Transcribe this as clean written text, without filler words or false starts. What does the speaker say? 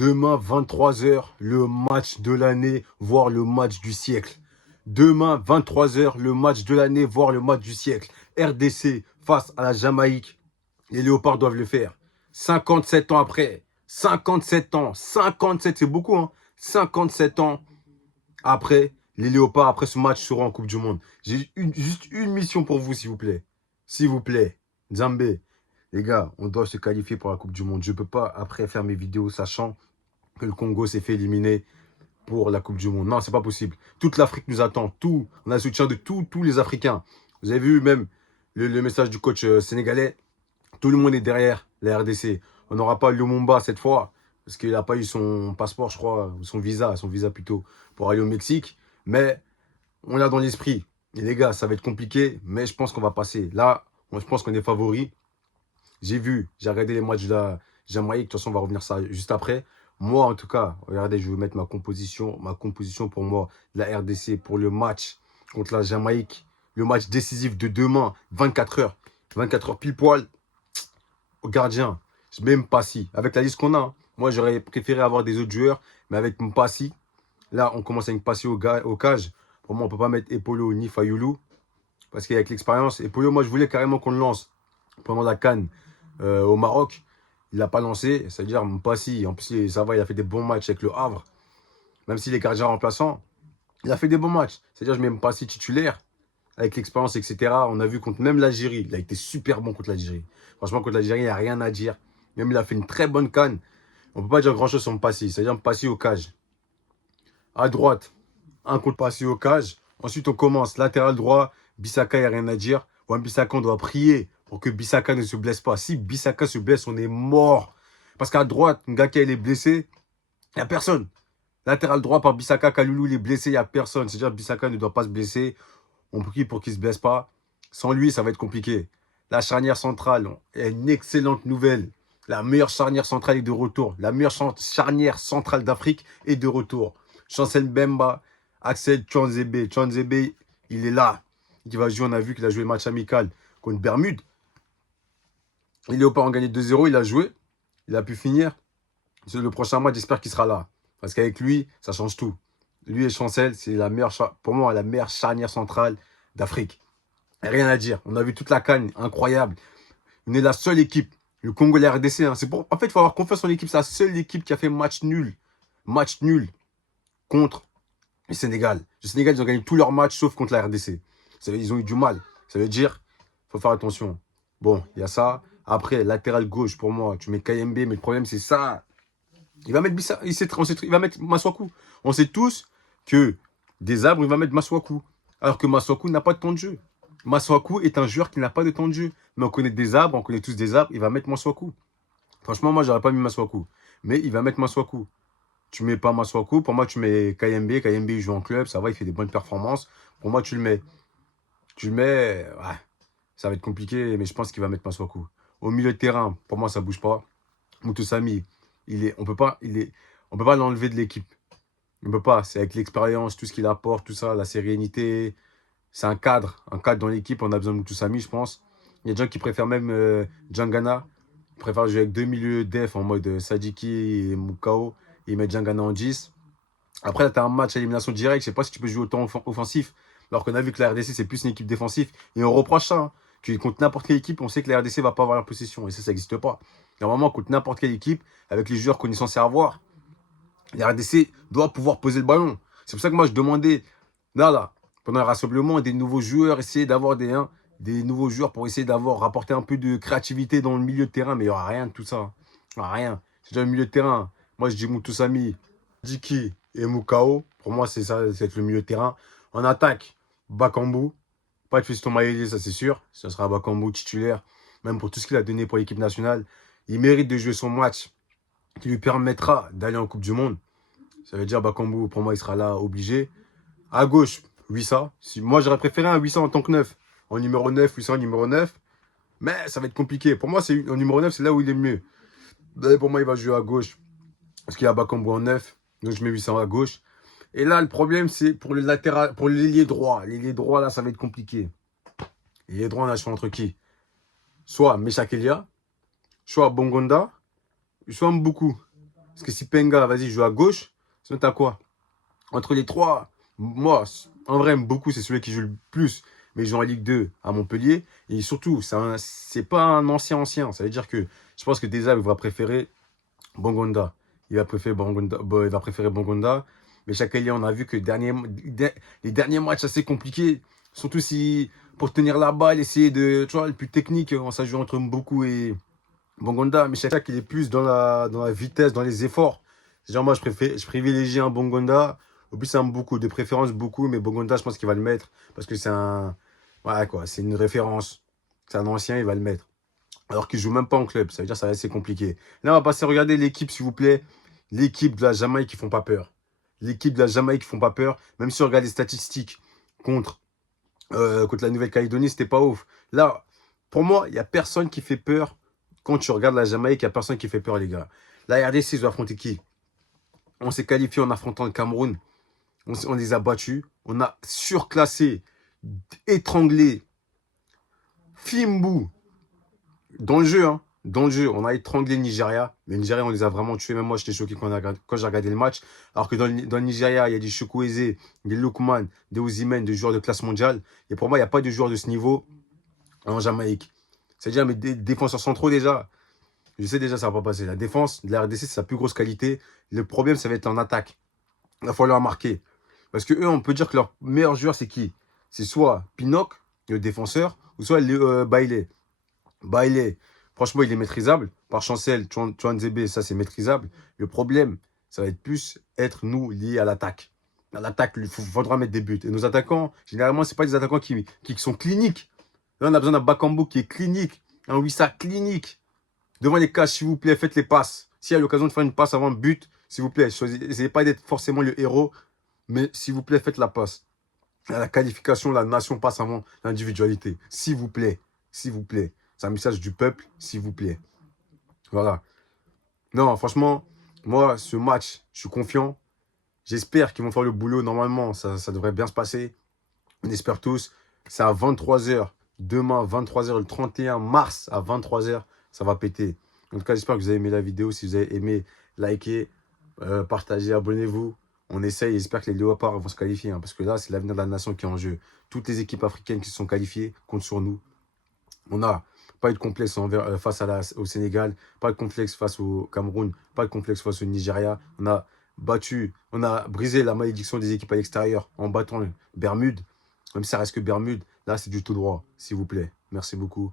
Demain, 23 heures, le match de l'année, voire le match du siècle. Demain, 23 heures, le match de l'année, voire le match du siècle. RDC face à la Jamaïque. Les Léopards doivent le faire. 57 ans après. 57 ans. 57, c'est beaucoup, hein. 57 ans après, les Léopards, après ce match, seront en Coupe du Monde. J'ai juste une mission pour vous, s'il vous plaît. S'il vous plaît. Nzambé. Les gars, on doit se qualifier pour la Coupe du Monde. Je ne peux pas, après, faire mes vidéos sachant que le Congo s'est fait éliminer pour la Coupe du Monde. Non, c'est pas possible. Toute l'Afrique nous attend. Tout. On a le soutien de tous les Africains. Vous avez vu même le message du coach sénégalais. Tout le monde est derrière la RDC. On n'aura pas Lumumba cette fois, parce qu'il n'a pas eu son passeport, je crois, ou son visa plutôt, pour aller au Mexique. Mais on l'a dans l'esprit. Et les gars, ça va être compliqué, mais je pense qu'on va passer. Là, je pense qu'on est favoris. J'ai regardé les matchs de la Jamaïque. De toute façon, on va revenir ça juste après. Moi, en tout cas, regardez, je vais mettre ma composition. Ma composition pour moi, la RDC, pour le match contre la Jamaïque. Le match décisif de demain, 24 heures. 24 heures pile poil. Au gardien, même Passy. Avec la liste qu'on a, hein. Moi, j'aurais préféré avoir des autres joueurs. Mais avec Passy, là, on commence avec Passy au cage. Pour moi, on ne peut pas mettre Epolo ni Fayoulou. Parce qu'avec l'expérience, Epolo, moi, je voulais carrément qu'on le lance pendant la CAN au Maroc. Il ne l'a pas lancé. C'est-à-dire, Passy, en plus, ça va, il a fait des bons matchs avec le Havre. Même s'il est gardien remplaçant, il a fait des bons matchs. C'est-à-dire, je mets Passy titulaire. Avec l'expérience, etc. On a vu contre même l'Algérie. Il a été super bon contre l'Algérie. Franchement, contre l'Algérie, il n'y a rien à dire. Même il a fait une très bonne CAN. On ne peut pas dire grand-chose sur Passy. C'est-à-dire Passy au cage. À droite, un contre Passy au cage. Ensuite, on commence. Latéral droit, Bissaka, il n'y a rien à dire. Bissaka, on doit prier pour que Bissaka ne se blesse pas. Si Bissaka se blesse, on est mort. Parce qu'à droite, Ngaka, il est blessé. Il n'y a personne. Latéral droit par Bissaka, Kaloulou, il est blessé, il n'y a personne. C'est-à-dire Bissaka ne doit pas se blesser. On prie pour qu'il ne se blesse pas. Sans lui, ça va être compliqué. La charnière centrale est une excellente nouvelle. La meilleure charnière centrale est de retour. La meilleure charnière centrale d'Afrique est de retour. Chancel Bemba, Axel Tchonzebe. Tchonzebe, il est là. Il va jouer, on a vu qu'il a joué le match amical contre Bermude. Les Léopards ont gagné 2-0, il a joué. Il a pu finir. C'est le prochain match, j'espère qu'il sera là. Parce qu'avec lui, ça change tout. Lui et Chancel, c'est la meilleure, pour moi, la meilleure charnière centrale d'Afrique. Rien à dire. On a vu toute la CAN, incroyable. On est la seule équipe. Le Congo et la RDC. Hein, en fait, il faut avoir confiance en l'équipe. C'est la seule équipe qui a fait match nul. Match nul contre le Sénégal. Le Sénégal, ils ont gagné tous leurs matchs sauf contre la RDC. Ils ont eu du mal. Ça veut dire, il faut faire attention. Bon, il y a ça. Après, latéral gauche, pour moi, tu mets KMB. Mais le problème, c'est ça. Il va mettre Bissa, il va mettre Maswaku. On sait tous que des arbres, il va mettre Maswaku. Alors que Maswaku n'a pas de temps de jeu. Maswaku est un joueur qui n'a pas de temps de jeu. Mais on connaît des arbres, on connaît tous des arbres, il va mettre Maswaku. Franchement, moi, j'aurais pas mis Maswaku. Mais il va mettre Maswaku. Tu mets pas Maswaku, pour moi, tu mets KMB. KMB, il joue en club, ça va, il fait des bonnes performances. Pour moi, tu le mets. Tu le mets, ouais, ça va être compliqué, mais je pense qu'il va mettre Maswaku. Au milieu de terrain, pour moi, ça bouge pas. Moutoussamy, on peut pas l'enlever de l'équipe. On ne peut pas. C'est avec l'expérience, tout ce qu'il apporte, tout ça, la sérénité. C'est un cadre dans l'équipe. On a besoin de Moutoussamy, je pense. Il y a des gens qui préfèrent même Djangana. Ils préfèrent jouer avec deux milieux def en mode Sadiki et Moukao. Et mettre Djangana en 10. Après, tu as un match à élimination directe. Je ne sais pas si tu peux jouer autant offensif. Alors qu'on a vu que la RDC, c'est plus une équipe défensive. Et on reproche ça. Hein. Contre n'importe quelle équipe, on sait que la RDC ne va pas avoir la possession. Et ça n'existe pas. Normalement, contre n'importe quelle équipe, avec les joueurs qu'on est censé avoir, la RDC doit pouvoir poser le ballon. C'est pour ça que moi, je demandais, là, pendant le rassemblement, des nouveaux joueurs, essayer d'avoir des nouveaux joueurs pour essayer rapporter un peu de créativité dans le milieu de terrain. Mais il n'y aura rien de tout ça. Il n'y aura rien. C'est déjà le milieu de terrain. Moi, je dis Moutoussamy, Diki et Moukao. Pour moi, c'est ça, c'est le milieu de terrain. En attaque, Bakambu. Pas de Fiston Maïli, ça c'est sûr. Ce sera Bakambu titulaire. Même pour tout ce qu'il a donné pour l'équipe nationale. Il mérite de jouer son match qui lui permettra d'aller en Coupe du Monde. Ça veut dire Bakambu, pour moi, il sera là obligé. À gauche, Wissa. Moi, j'aurais préféré un Wissa en tant que 9. En numéro 9, Wissa en numéro 9. Mais ça va être compliqué. Pour moi, en numéro 9, c'est là où il est mieux. D'ailleurs, pour moi, il va jouer à gauche. Parce qu'il y a Bakambu en 9. Donc, je mets Wissa à gauche. Et là, le problème, c'est pour le latéral, pour l'ailier droit. L'ailier droit, là, ça va être compliqué. L'ailier droit, on a le choix entre qui? Soit Meshak Elia, soit Bongonda, soit Mboukou. Parce que si Penga, vas-y, joue à gauche, sinon t'as quoi? Entre les trois, moi, en vrai, beaucoup, c'est celui qui joue le plus. Mais il joue en Ligue 2 à Montpellier. Et surtout, c'est pas un ancien. Ça veut dire que je pense que déjà, il va préférer Bongonda. Il va préférer Bongonda. Mais chaque année, on a vu que les derniers matchs assez compliqués, surtout si pour tenir la balle, essayer de, tu vois, le plus technique, ça joue entre Mboku et Bongonda. Mais chaque fois qu'il est plus dans la vitesse, dans les efforts. Genre, moi, je privilégie un Bongonda. Au plus, c'est un beaucoup, de préférence beaucoup. Mais Bongonda, je pense qu'il va le mettre. Parce que c'est un. Voilà, quoi. C'est une référence. C'est un ancien, il va le mettre. Alors qu'il joue même pas en club. Ça veut dire que ça va être assez compliqué. Là, on va passer à regarder l'équipe, s'il vous plaît. L'équipe de la Jamaïque qui font pas peur. L'équipe de la Jamaïque qui font pas peur. Même si on regarde les statistiques contre, contre la Nouvelle-Calédonie, c'était pas ouf. Là, pour moi, il n'y a personne qui fait peur. Quand tu regardes la Jamaïque, il n'y a personne qui fait peur, les gars. La RDC, ils ont affronté qui? On s'est qualifié en affrontant le Cameroun. On les a battus. On a surclassé, étranglé Fimbu dans le jeu. Hein. Dans le jeu, on a étranglé le Nigeria. Mais le Nigeria, on les a vraiment tués. Même moi, j'étais choqué quand j'ai regardé le match. Alors que dans le Nigeria, il y a des Chukwueze, des Lookman, des Osimhen, des joueurs de classe mondiale. Et pour moi, il n'y a pas de joueurs de ce niveau en Jamaïque. C'est-à-dire, mes défenseurs centraux déjà. Je sais déjà, ça ne va pas passer. La défense de la RDC, c'est sa plus grosse qualité. Le problème, ça va être en attaque. Il va falloir marquer. Parce que eux, on peut dire que leur meilleur joueur, c'est qui? C'est soit Pinnock, le défenseur, ou soit Bailey. Bailey, franchement, il est maîtrisable. Par Chancel, Zebe, ça, c'est maîtrisable. Le problème, ça va être plus être nous liés à l'attaque. À l'attaque, il faudra mettre des buts. Et nos attaquants, généralement, ce pas des attaquants qui sont cliniques. Là, on a besoin d'un Bakambu qui est clinique. Un Wissa clinique. Devant les cages, s'il vous plaît, faites les passes. S'il y a l'occasion de faire une passe avant le but, s'il vous plaît, n'essayez pas d'être forcément le héros, mais s'il vous plaît, faites la passe. La qualification, la nation passe avant l'individualité. S'il vous plaît, s'il vous plaît. C'est un message du peuple, s'il vous plaît. Voilà. Non, franchement, moi, ce match, je suis confiant. J'espère qu'ils vont faire le boulot. Normalement, ça devrait bien se passer. On espère tous. C'est à 23h. Demain, 23h, le 31 mars, à 23h, ça va péter. En tout cas, j'espère que vous avez aimé la vidéo. Si vous avez aimé, likez, partagez, abonnez-vous. On essaye. J'espère que les Léopards vont se qualifier. Hein, parce que là, c'est l'avenir de la nation qui est en jeu. Toutes les équipes africaines qui se sont qualifiées comptent sur nous. On n'a pas eu de complexe face au Sénégal, pas de complexe face au Cameroun, pas de complexe face au Nigeria. On a brisé la malédiction des équipes à l'extérieur en battant le Bermude. Même si ça reste que Bermude, là c'est du tout droit, s'il vous plaît. Merci beaucoup.